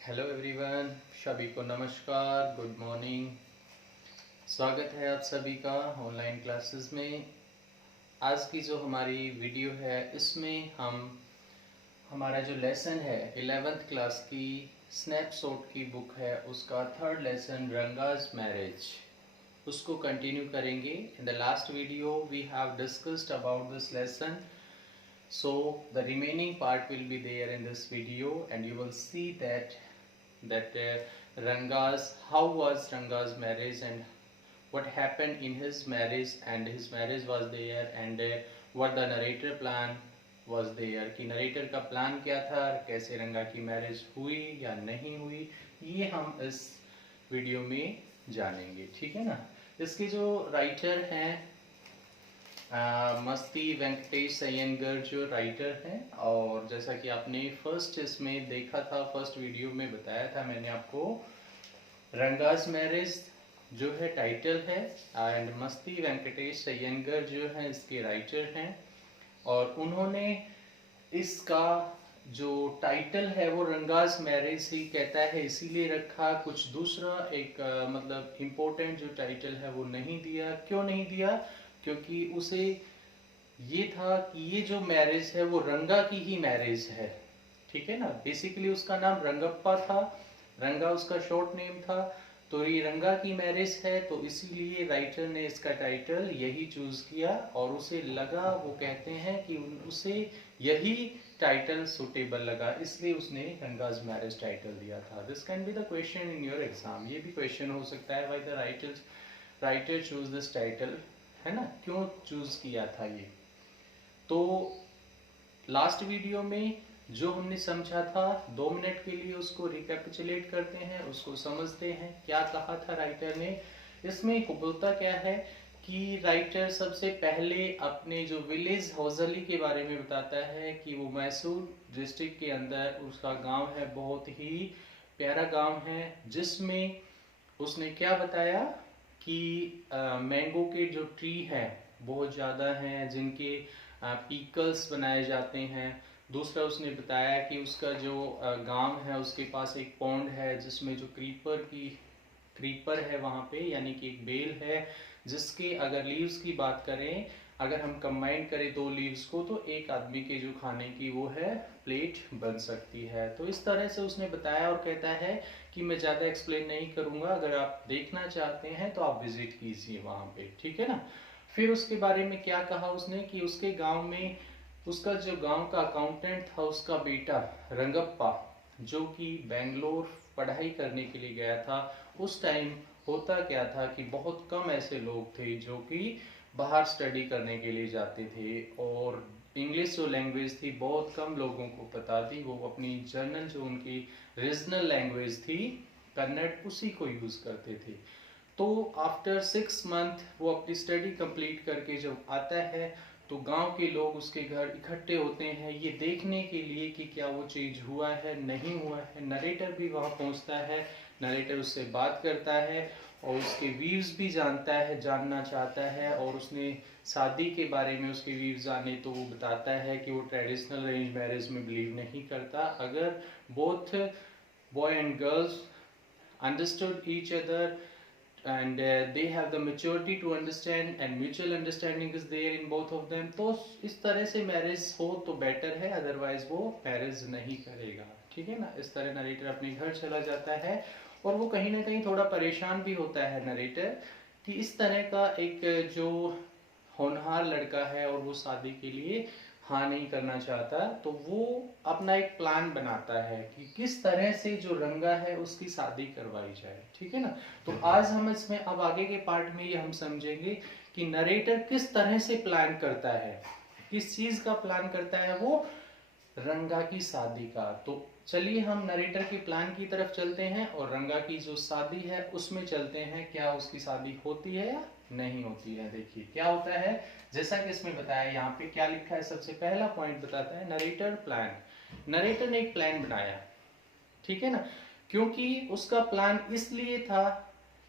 Hello everyone, सभी को नमस्कार, गुड मॉर्निंग। स्वागत है आप सभी का ऑनलाइन क्लासेस में। आज की जो हमारी वीडियो है इसमें हम हमारा जो लेसन है 11th क्लास की स्नैपशॉट की बुक है उसका थर्ड लेसन रंगाज मैरिज उसको कंटिन्यू करेंगे। In the last video we have discussed about this lesson. So the remaining part will be there in this video and you will see that Ranga's how was Ranga's marriage and what happened in his marriage, and his marriage was there, and what the narrator plan was there कि narrator का plan क्या था, कैसे रंगा की marriage हुई या नहीं हुई, ये हम इस वीडियो में जानेंगे। ठीक है ना। इसके जो राइटर हैं मस्ती वेंकटेश अयंगर जो राइटर हैं, और जैसा कि आपने फर्स्ट इसमें देखा था, फर्स्ट वीडियो में बताया था मैंने आपको, रंगास मैरिज जो है टाइटल है एंड मस्ती वेंकटेश अयंगर जो है इसके राइटर हैं, और उन्होंने इसका जो टाइटल है वो रंगास मैरिज ही कहता है इसीलिए रखा, कुछ दूसरा एक मतलब इम्पोर्टेंट जो टाइटल है वो नहीं दिया। क्यों नहीं दिया? क्योंकि उसे ये था कि ये जो मैरिज है वो रंगा की ही मैरिज है। ठीक है ना। बेसिकली उसका नाम रंगप्पा था, रंगा उसका शॉर्ट नेम था, तो ये रंगा की मैरिज है, तो इसीलिए राइटर ने इसका टाइटल यही चूज किया और उसे लगा, वो कहते हैं कि उसे यही टाइटल सुटेबल लगा, इसलिए उसने रंगाज मैरिज टाइटल दिया था। This can be the question in your exam, ये भी क्वेश्चन हो सकता है, why the writer choose this title, है ना, क्यों चूज किया था ये। तो लास्ट वीडियो में जो हमने समझा था 2 मिनट के लिए उसको रिकैपिचुलेट करते हैं, उसको समझते हैं क्या कहा था राइटर ने। इसमें बोलता क्या है कि राइटर सबसे पहले अपने जो विलेज हौजली के बारे में बताता है कि वो मैसूर डिस्ट्रिक्ट के अंदर उसका गांव है, बहुत ही प्यारा गांव है, जिसमें उसने क्या बताया कि मैंगो के जो ट्री है बहुत ज़्यादा हैं, जिनके पीकल्स बनाए जाते हैं। दूसरा उसने बताया कि उसका जो गांव है उसके पास एक पॉन्ड है जिसमें जो क्रीपर है वहाँ पे, यानी कि एक बेल है जिसके अगर लीव्स की बात करें, अगर हम कंबाइन करें 2 लीव्स को तो एक आदमी के जो खाने की वो है प्लेट बन सकती है। तो इस तरह से उसने बताया और कहता है कि मैं ज़्यादा एक्सप्लेन नहीं करूँगा, अगर आप देखना चाहते हैं तो आप विजिट कीजिए वहाँ पे। ठीक है ना। फिर उसके बारे में क्या कहा उसने कि उसके गांव में उसका जो गांव का अकाउंटेंट था उसका बेटा रंगप्पा, जो कि बेंगलोर पढ़ाई करने के लिए गया था। उस टाइम होता क्या था कि बहुत कम ऐसे लोग थे जो कि बाहर स्टडी करने के लिए जाते थे, और इंग्लिश जो लैंग्वेज थी बहुत कम लोगों को पता थी, वो अपनी जर्नल जो उनकी रीजनल लैंग्वेज थी कन्नड़, उसी को यूज करते थे। तो आफ्टर 6 मंथ वो अपनी स्टडी कंप्लीट करके जब आता है तो गांव के लोग उसके घर इकट्ठे होते हैं ये देखने के लिए कि क्या वो चीज हुआ है नहीं हुआ है। नरेटर भी वहां पहुंचता है, नरेटर उससे बात करता है और उसके व्यूज भी जानना चाहता है, और उसने शादी के बारे में उसके व्यूज जाने तो वो बताता है कि वो ट्रेडिशनल अरेंज मैरिज में बिलीव नहीं करता। अगर both boy and girls understood each other and they have the maturity to understand and mutual understanding is there in both of them, तो इस तरह से मैरिज हो तो बेटर है, अदरवाइज वो मैरिज नहीं करेगा। ठीक है ना। इस तरह नरेटर अपने घर चला जाता है और वो कहीं ना कहीं थोड़ा परेशान भी होता है नरेटर कि इस तरह का एक जो होनहार लड़का है और वो शादी के लिए हाँ नहीं करना चाहता, तो वो अपना एक प्लान बनाता है कि किस तरह से जो रंगा है उसकी शादी करवाई जाए। ठीक है ना। तो आज हम इसमें अब आगे के पार्ट में ये हम समझेंगे कि नरेटर किस तरह से प्लान करता है, किस चीज का प्लान करता है वो रंगा की शादी का। तो चलिए हम नरेटर के प्लान की तरफ चलते हैं और रंगा की जो शादी है उसमें चलते हैं, क्या उसकी शादी होती है या नहीं होती है। देखिए क्या होता है, जैसा कि इसमें बताया, यहाँ पे क्या लिखा है, सबसे पहला पॉइंट बताता है नरेटर प्लान। नरेटर ने एक प्लान बनाया, ठीक है ना, क्योंकि उसका प्लान इसलिए था,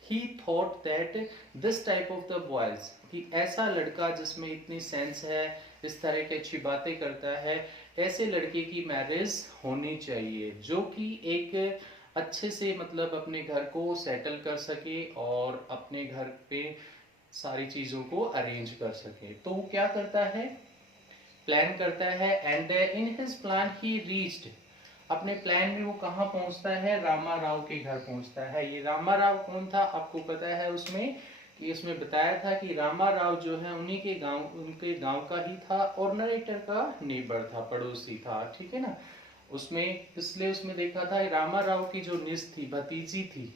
ही thought that this type of the boys, कि ऐसा लड़का जिसमें इतनी सेंस है, इस तरह की अच्छी बातें करता है, ऐसे लड़के की मैरिज होनी चाहिए जो कि एक अच्छे से मतलब अपने घर को सेटल कर सके और अपने घर पे सारी चीज़ों को अरेंज कर सके। तो वो क्या करता है, प्लान करता है, and in his plan he reached, अपने प्लान में वो कहाँ पहुंचता है, रामा राव के घर पहुंचता है। ये रामा राव कौन था आपको पता है उसमें, कि इसमें बताया था कि रामा राव जो है उन्हीं के गांव, उनके गांव का ही था और नरेटर का नेबर था, पड़ोसी था, ठीक है ना। उसमें इसलिए उसमें देखा था रामा राव की जो निस थी, भतीजी थी,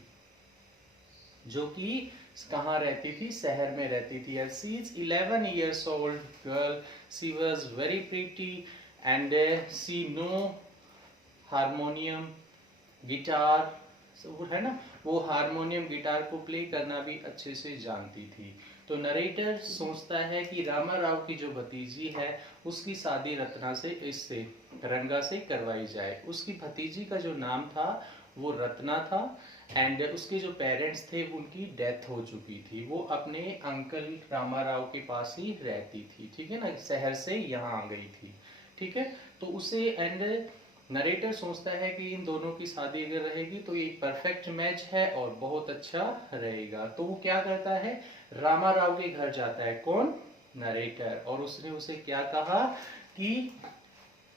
जो कि कहाँ रहती थी, शहर में रहती थी। She is 11 years old girl, she was very pretty and she know harmonium, guitar, सब है ना, वो हारमोनियम गिटार को प्ले करना भी अच्छे से जानती थी। तो नरेटर सोचता है कि रामा राव की जो भतीजी है उसकी शादी रत्ना से, इससे रंगा से करवाई जाए। उसकी भतीजी का जो नाम था वो रत्ना था, एंड उसके जो पेरेंट्स थे उनकी डेथ हो चुकी थी। वो अपने अंकल रामा राव के पास ही रहती थी, ठीक है ना, शहर से यहाँ आ गई थी, ठीक है। तो उसे एंड नरेटर सोचता है कि इन दोनों की शादी अगर रहेगी तो ये परफेक्ट मैच है और बहुत अच्छा रहेगा। तो वो क्या करता है, रामा राव के घर जाता है, कौन, नरेटर, और उसने उसे क्या कहा कि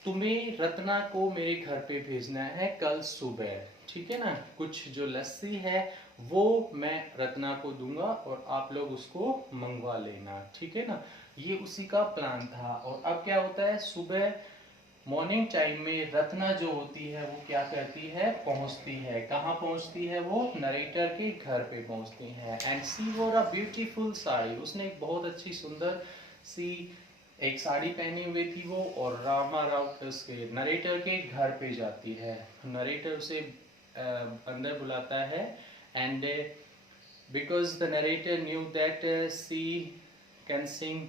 तुम्हें रत्ना को मेरे घर पे भेजना है कल सुबह, ठीक है ना, कुछ जो लस्सी है वो मैं रत्ना को दूंगा और आप लोग उसको मंगवा लेना, ठीक है ना। ये उसी का प्लान था। और अब क्या होता है, सुबह मॉर्निंग टाइम में रत्ना जो होती है वो क्या करती है, पहुंचती है, कहाँ पहुंचती है, वो नरेटर के घर पे पहुंचती है। एंड शी वोर अ ब्यूटीफुल साड़ी, उसने एक बहुत अच्छी सुंदर सी एक साड़ी पहनी हुई थी वो, और रामा राव उसके नरेटर के घर पे जाती है। नरेटर उसे अंदर बुलाता है, and because the narrator knew that she can sing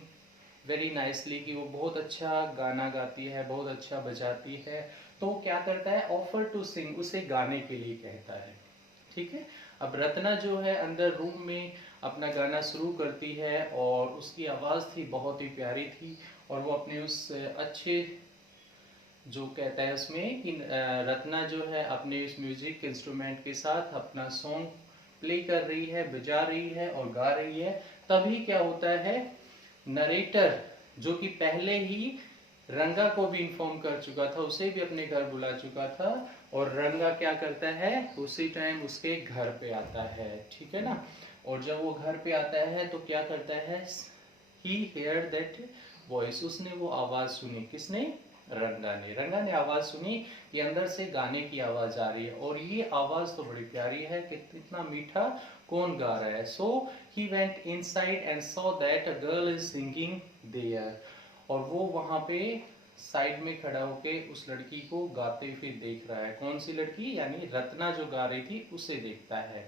very nicely, कि वो बहुत अच्छा गाना गाती है, बहुत अच्छा बजाती है, तो वो क्या करता है, ऑफर टू सिंग, उसे गाने के लिए कहता है, ठीक है। अब रत्ना जो है अंदर रूम में अपना गाना शुरू करती है और उसकी आवाज़ थी बहुत ही प्यारी थी, और वो अपने उस अच्छे जो कहता है उसमें कि रत्ना जो है अपने इस म्यूजिक इंस्ट्रूमेंट के साथ अपना सॉन्ग प्ले कर रही है, बजा रही है और गा रही है। तभी क्या होता है, नरेटर जो कि पहले ही रंगा को भी इन्फॉर्म कर चुका था, उसे भी अपने घर बुला चुका था, और रंगा क्या करता है, उसी टाइम उसके घर पे आता है, ठीक है ना। और जब वो घर पे आता है तो क्या करता है, ही हेयर दैट वॉइस, उसने वो आवाज सुनी, किसने, रंगा ने आवाज सुनी कि अंदर से गाने की आवाज आ रही है, और ये आवाज तो बड़ी प्यारी है कि इतना मीठा कौन गा रहा है। So he went inside and saw that a girl is singing there, और वो वहां पे साइड में खड़ा होके उस लड़की को गाते हुए देख रहा है। कौन सी लड़की, यानी रत्ना जो गा रही थी उसे देखता है,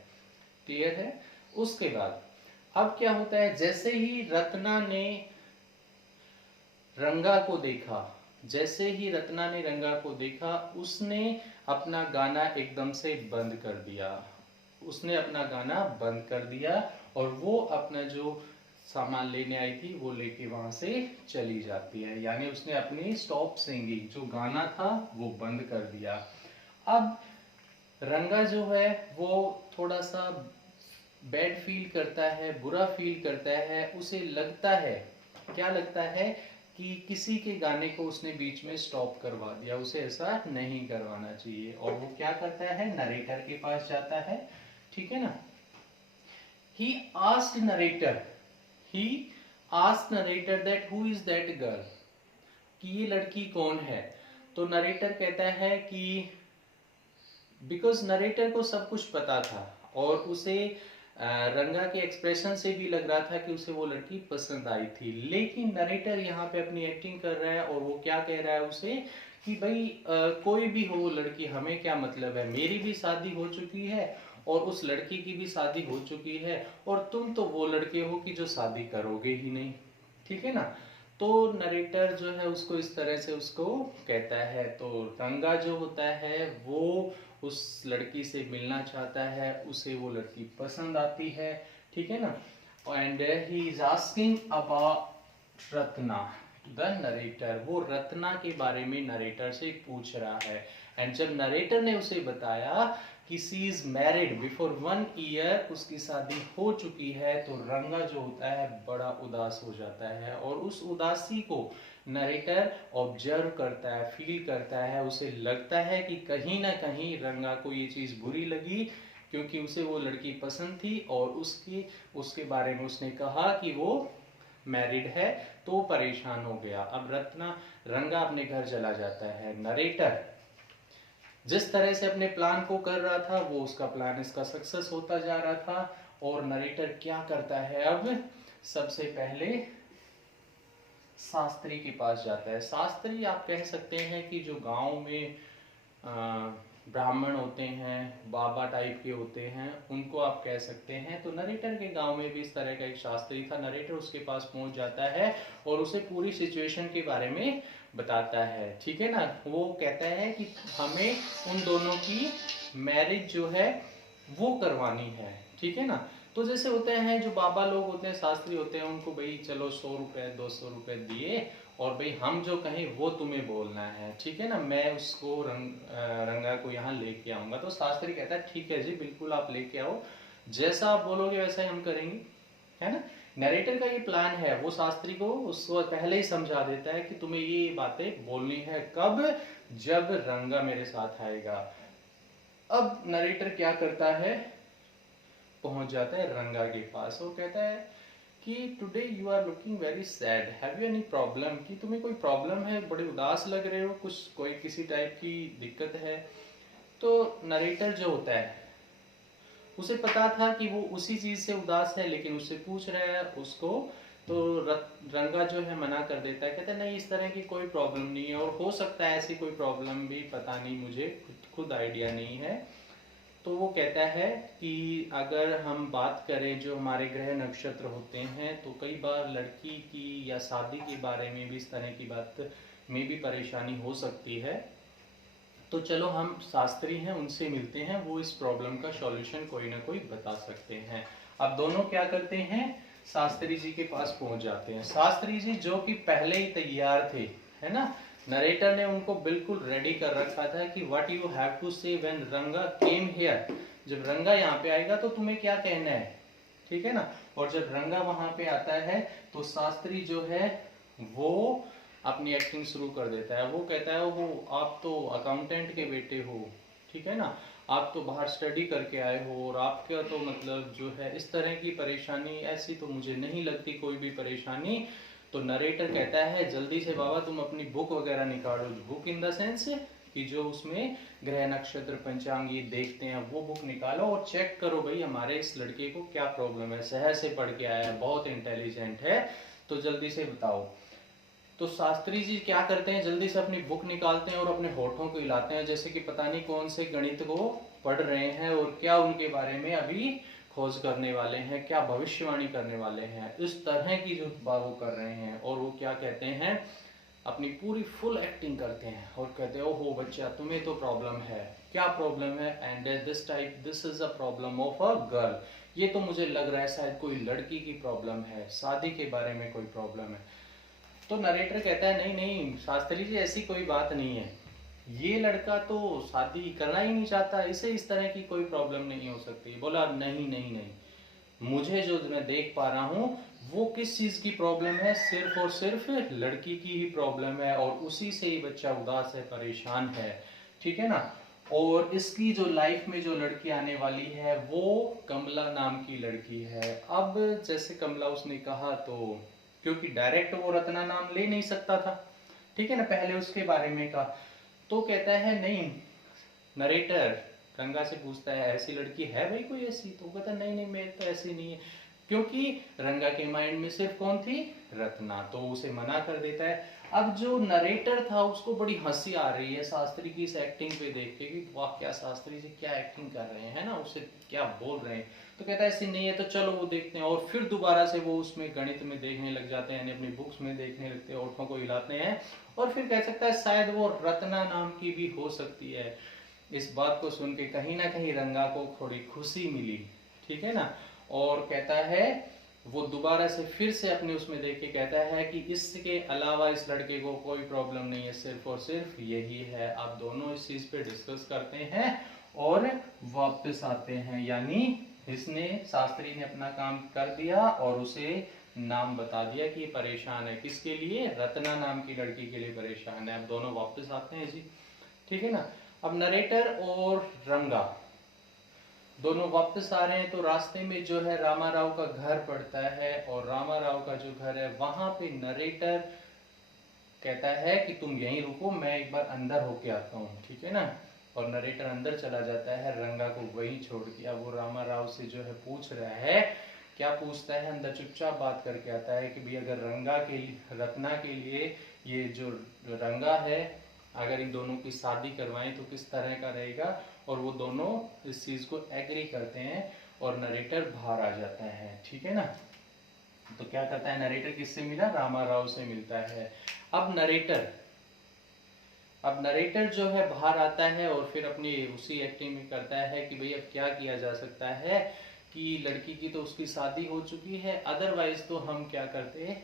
क्लियर है। उसके बाद अब क्या होता है, जैसे ही रत्ना ने रंगा को देखा, जैसे ही रत्ना ने रंगा को देखा, उसने अपना गाना एकदम से बंद कर दिया, उसने अपना गाना बंद कर दिया, और वो अपना जो सामान लेने आई थी वो लेके वहां से चली जाती है, यानी उसने अपनी स्टॉप सिंगिंग, जो गाना था वो बंद कर दिया। अब रंगा जो है वो थोड़ा सा बैड फील करता है, बुरा फील करता है, उसे लगता है, क्या लगता है कि किसी के गाने को उसने बीच में स्टॉप करवा दिया, उसे ऐसा नहीं करवाना चाहिए। और वो क्या करता है, नरेटर के पास जाता है, ठीक है ना। he asked narrator he asked narrator that who is that girl, कि ये लड़की कौन है। तो नरेटर कहता है कि बिकॉज नरेटर को सब कुछ पता था, और उसे रंगा के एक्सप्रेशन से भी लग रहा था कि उसे वो लड़की पसंद आई थी। लेकिन नरेटर यहाँ पे अपनी एक्टिंग कर रहा है, और वो क्या कह रहा है उसे कि भाई कोई भी हो वो लड़की, हमें क्या मतलब है, मेरी भी शादी हो चुकी है और उस लड़की की भी शादी हो चुकी है, और तुम तो वो लड़के हो कि जो शादी करोगे ही नहीं, ठीक है ना। तो नरेटर जो है उसको इस तरह से उसको कहता है। तो रंगा जो होता है वो उस लड़की से मिलना चाहता है, उसे वो लड़की पसंद आती है, ठीक है ना। And he is asking about Ratna, the narrator, वो रत्ना के बारे में नरेटर से पूछ रहा है। एंड जब नरेटर ने उसे बताया कि she is married before 1 year, उसकी शादी हो चुकी है, तो रंगा जो होता है बड़ा उदास हो जाता है और उस उदासी को नरेटर ऑब्जर्व करता है, फील करता है। उसे लगता है कि कहीं ना कहीं रंगा को ये चीज बुरी लगी क्योंकि उसे वो लड़की पसंद थी और उसके बारे में उसने कहा कि वो मैरिड है, तो परेशान हो गया। अब रंगा अपने घर चला जाता है। नरेटर जिस तरह से अपने प्लान को कर रहा था वो उसका प्लान इसका सक्सेस होता जा रहा था। और नरेटर क्या करता है, अब सबसे पहले शास्त्री के पास जाता है। शास्त्री आप कह सकते हैं कि जो गांव में ब्राह्मण होते हैं, बाबा टाइप के होते हैं, उनको आप कह सकते हैं। तो नरेटर के गांव में भी इस तरह का एक शास्त्री था। नरेटर उसके पास पहुंच जाता है और उसे पूरी सिचुएशन के बारे में बताता है, ठीक है ना। वो कहता है कि हमें उन दोनों की मैरिज जो है वो करवानी है, ठीक है ना। तो जैसे होते हैं जो बाबा लोग होते हैं, शास्त्री होते हैं, उनको भाई चलो 100 रुपए 200 रुपए दिए और भाई हम जो कहें वो तुम्हें बोलना है, ठीक है ना। मैं उसको रंगा को यहाँ लेके आऊंगा। तो शास्त्री कहता है ठीक है जी, बिल्कुल आप लेके आओ, जैसा आप बोलोगे वैसा ही हम करेंगे, है ना। नरेटर का ये प्लान है, वो शास्त्री को उसको पहले ही समझा देता है कि तुम्हें ये बातें बोलनी है कब, जब रंगा मेरे साथ आएगा। अब नरेटर क्या करता है, पहुंच जाता है रंगा के पास। वो कहता है कि today you are looking very sad, have you any problem, कि तुम्हें कोई प्रॉब्लम है, बड़े उदास लग रहे हो, कुछ कोई किसी टाइप की दिक्कत है। तो नरेटर जो होता है उसे पता था कि वो उसी चीज से उदास है, लेकिन उससे पूछ रहा है उसको। तो रंगा जो है मना कर देता है, कहता है नहीं इस तरह की कोई प्रॉब्लम नहीं है, और हो सकता है ऐसी कोई प्रॉब्लम भी, पता नहीं, मुझे खुद आइडिया नहीं है। तो वो कहता है कि अगर हम बात करें जो हमारे ग्रह नक्षत्र होते हैं, तो कई बार लड़की की या शादी के बारे में भी इस तरह की बात में भी परेशानी हो सकती है। तो चलो हम शास्त्री हैं, उनसे मिलते हैं, वो इस प्रॉब्लम का सॉल्यूशन कोई ना कोई बता सकते हैं। अब दोनों क्या करते हैं, शास्त्री जी के पास पहुंच जाते हैं। शास्त्री जी जो कि पहले ही तैयार थे, है ना। नरेटर ने उनको बिल्कुल रेडी कर रखा था कि व्हाट यू हैव टू से व्हेन रंगा केम हियर, जब रंगा यहाँ पे आएगा तो तुम्हें क्या कहना है, ठीक है ना। और जब रंगा वहां पे आता है तो शास्त्री जो है वो अपनी एक्टिंग शुरू कर देता है। वो कहता है वो आप तो अकाउंटेंट के बेटे हो, ठीक है ना, आप तो बाहर स्टडी करके आए हो और आपका तो मतलब जो है इस तरह की परेशानी, ऐसी तो मुझे नहीं लगती कोई भी परेशानी। तो नरेटर कहता है जल्दी से बाबा तुम अपनी बुक वगैरह निकालो, बुक इन द सेंस कि जो उसमें ग्रह नक्षत्र पंचांग ये देखते हैं, वो बुक निकालो और चेक करो भाई हमारे इस लड़के को क्या प्रॉब्लम है, शहर से पढ़ के आया है, बहुत इंटेलिजेंट है, तो जल्दी से बताओ। तो शास्त्री जी क्या करते हैं, जल्दी से अपनी बुक निकालते हैं और अपने होठों को हिलाते हैं, जैसे कि पता नहीं कौन से गणित को पढ़ रहे हैं और क्या उनके बारे में अभी खोज करने वाले हैं, क्या भविष्यवाणी करने वाले हैं, इस तरह की जो बात कर रहे हैं। और वो क्या कहते हैं, अपनी पूरी फुल एक्टिंग करते हैं और कहते हैं ओहो बच्चा तुम्हें तो प्रॉब्लम है, क्या प्रॉब्लम है, and this is a problem of a girl, ये तो मुझे लग रहा है शायद कोई लड़की की प्रॉब्लम है, शादी के बारे में कोई प्रॉब्लम है। तो नरेटर कहता है नहीं नहीं शास्त्री जी ऐसी कोई बात नहीं है, ये लड़का तो शादी करना ही नहीं चाहता, इसे इस तरह की कोई प्रॉब्लम नहीं हो सकती। बोला नहीं नहीं नहीं, मुझे जो मैं देख पा रहा हूँ वो किस चीज की प्रॉब्लम है, सिर्फ और सिर्फ लड़की की ही प्रॉब्लम है और उसी से ही बच्चा उदास है, परेशान है, ठीक है ना। और इसकी जो लाइफ में जो लड़की आने वाली है वो कमला नाम की लड़की है। अब जैसे कमला उसने कहा, तो क्योंकि डायरेक्ट वो रत्ना नाम ले नहीं सकता था, ठीक है ना, पहले उसके बारे में कहा। तो कहता है नहीं, नरेटर गंगा से पूछता है ऐसी लड़की है भाई कोई ऐसी, तो कहता है नहीं नहीं मेरे तो ऐसी नहीं है, क्योंकि रंगा के माइंड में सिर्फ कौन थी, रत्ना, तो उसे मना कर देता है। अब जो नरेटर था उसको बड़ी हंसी आ रही है शास्त्री की इस एक्टिंग पे देख के कि वाह क्या शास्त्री जी क्या एक्टिंग कर रहे हैं ना, उसे क्या बोल रहे हैं। तो कहता है ऐसी नहीं है, तो चलो वो देखते हैं। और फिर दोबारा से वो उसमें गणित में देखने लग जाते हैं, यानी अपनी बुक्स में देखने लगते हैं, ओठों को हिलाते हैं और फिर कह सकता है शायद वो रत्ना नाम की भी हो सकती है। इस बात को सुन के कहीं ना कहीं रंगा को थोड़ी खुशी मिली, ठीक है ना। और कहता है वो दोबारा से फिर से अपने उसमें देख के कहता है कि इसके अलावा इस लड़के को कोई प्रॉब्लम नहीं है, सिर्फ और सिर्फ यही है। आप दोनों इस चीज पे डिस्कस करते हैं और वापस आते हैं, यानी इसने शास्त्री ने अपना काम कर दिया और उसे नाम बता दिया कि ये परेशान है। किसके लिए? रत्ना नाम की लड़की के लिए परेशान है। अब दोनों वापस आते हैं जी, ठीक है ना। अब नरेटर और रंगा दोनों वापस आ रहे हैं, तो रास्ते में जो है रामा राव का घर पड़ता है, और रामा राव का जो घर है वहां पे नरेटर कहता है कि तुम यहीं रुको, मैं एक बार अंदर होके आता हूँ, ठीक है ना। और नरेटर अंदर चला जाता है रंगा को वहीं छोड़ के। अब वो रामा राव से जो है पूछ रहा है, क्या पूछता है, अंदर चुपचाप बात करके आता है कि भाई अगर रंगा के लिए, रत्ना के लिए ये जो रंगा है, अगर इन दोनों की शादी करवाएं तो किस तरह का रहेगा। और वो दोनों इस चीज को एग्री करते हैं और नरेटर बाहर आ जाता है, ठीक है ना। तो क्या करता है नरेटर, किससे मिला? रामा राव से मिलता है। अब नरेटर जो है बाहर आता है और फिर अपनी उसी एक्टिंग में करता है कि भाई अब क्या किया जा सकता है कि लड़की की तो उसकी शादी हो चुकी है, अदरवाइज तो हम क्या करते,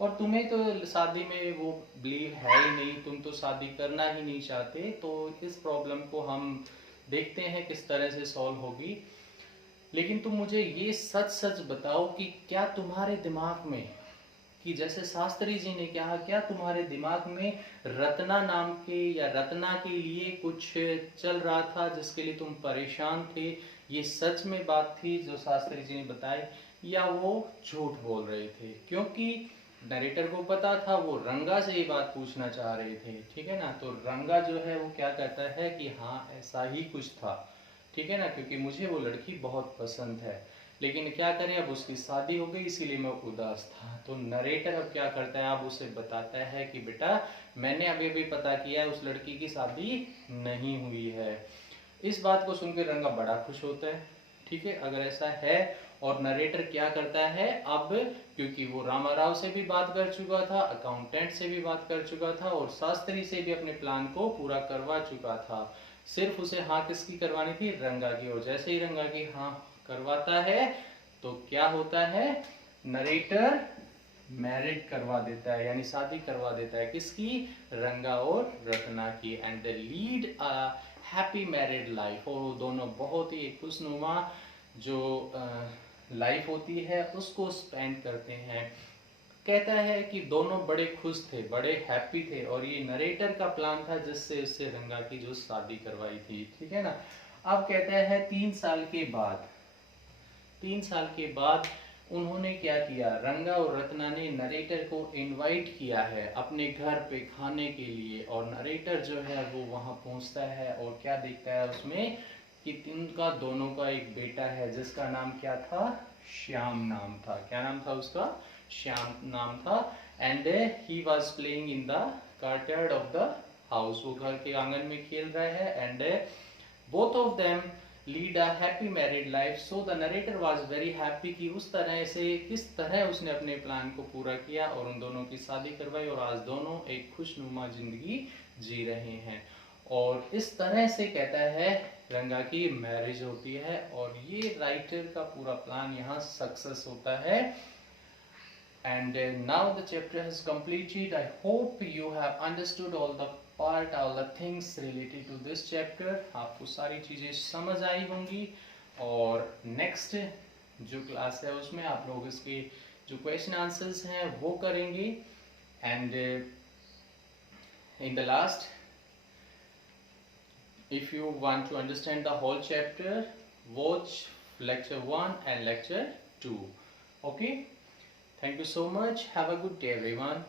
और तुम्हें तो शादी में वो बिलीव है ही नहीं, तुम तो शादी करना ही नहीं चाहते, तो इस प्रॉब्लम को हम देखते हैं किस तरह से सॉल्व होगी। लेकिन तुम मुझे ये सच सच बताओ कि क्या तुम्हारे दिमाग में, कि जैसे शास्त्री जी ने कहा, क्या तुम्हारे दिमाग में रत्ना नाम के या रत्ना के लिए कुछ चल रहा था जिसके लिए तुम परेशान थे? ये सच में बात थी जो शास्त्री जी ने बताई, या वो झूठ बोल रहे थे? क्योंकि नरेटर को पता था वो रंगा से ये बात पूछना चाह रहे थे, ठीक है ना। तो रंगा जो है वो क्या कहता है कि हाँ ऐसा ही कुछ था, ठीक है ना, क्योंकि मुझे वो लड़की बहुत पसंद है, लेकिन क्या करें अब उसकी शादी हो गई इसीलिए मैं उदास था। तो नरेटर अब क्या करता है, अब उसे बताता है कि बेटा मैंने अभी अभी पता किया है उस लड़की की शादी नहीं हुई है। इस बात को सुनकर रंगा बड़ा खुश होता है, ठीक है, अगर ऐसा है। और नरेटर क्या करता है अब, क्योंकि वो रामा राव से भी बात कर चुका था, अकाउंटेंट से भी बात कर चुका था, और शास्त्री से भी अपने प्लान को पूरा करवा चुका था, सिर्फ उसे हाँ किसकी करवानी थी? रंगा की। और जैसे ही रंगा की हाँ करवाता है तो क्या होता है, नरेटर मैरिड करवा देता है, यानी शादी करवा देता है, किसकी? रंगा और रत्ना की। And they lead a happy married life, और वो दोनों बहुत ही खुशनुमा जो लाइफ होती है उसको स्पेंड करते हैं। कहता है कि दोनों बड़े खुश थे, बड़े हैप्पी थे, और ये नरेटर का प्लान था जिससे उससे रंगा की जो शादी करवाई थी, ठीक है ना। अब कहता है 3 साल के बाद उन्होंने क्या किया, रंगा और रत्ना ने नरेटर को इनवाइट किया है अपने घर पे खाने के लिए। और नरेटर जो है वो वहां पहुंचता है और क्या देखता है उसमें कि उनका दोनों का एक बेटा है जिसका नाम क्या था? श्याम नाम था। क्या नाम था उसका? श्याम नाम था। And he was playing in the courtyard of the house, वो घर के आंगन में खेल रहे हैं। And both of them lead a happy married life, so the narrator was very happy कि उस तरह से किस तरह उसने अपने प्लान को पूरा किया और उन दोनों की शादी करवाई, और आज दोनों एक खुशनुमा जिंदगी जी रहे हैं। और इस तरह से कहता है रंगा की मैरिज होती है, और ये राइटर का पूरा प्लान यहाँ सक्सेस होता है। And now the chapter has completed. I hope you have understood all the things related to this chapter. आपको सारी चीजें समझ आई होंगी, और नेक्स्ट जो क्लास है उसमें आप लोग इसके जो क्वेश्चन आंसर्स हैं वो करेंगे। And in the last, if you want to understand the whole chapter, watch lecture 1 and lecture 2. Okay, thank you so much. Have a good day everyone.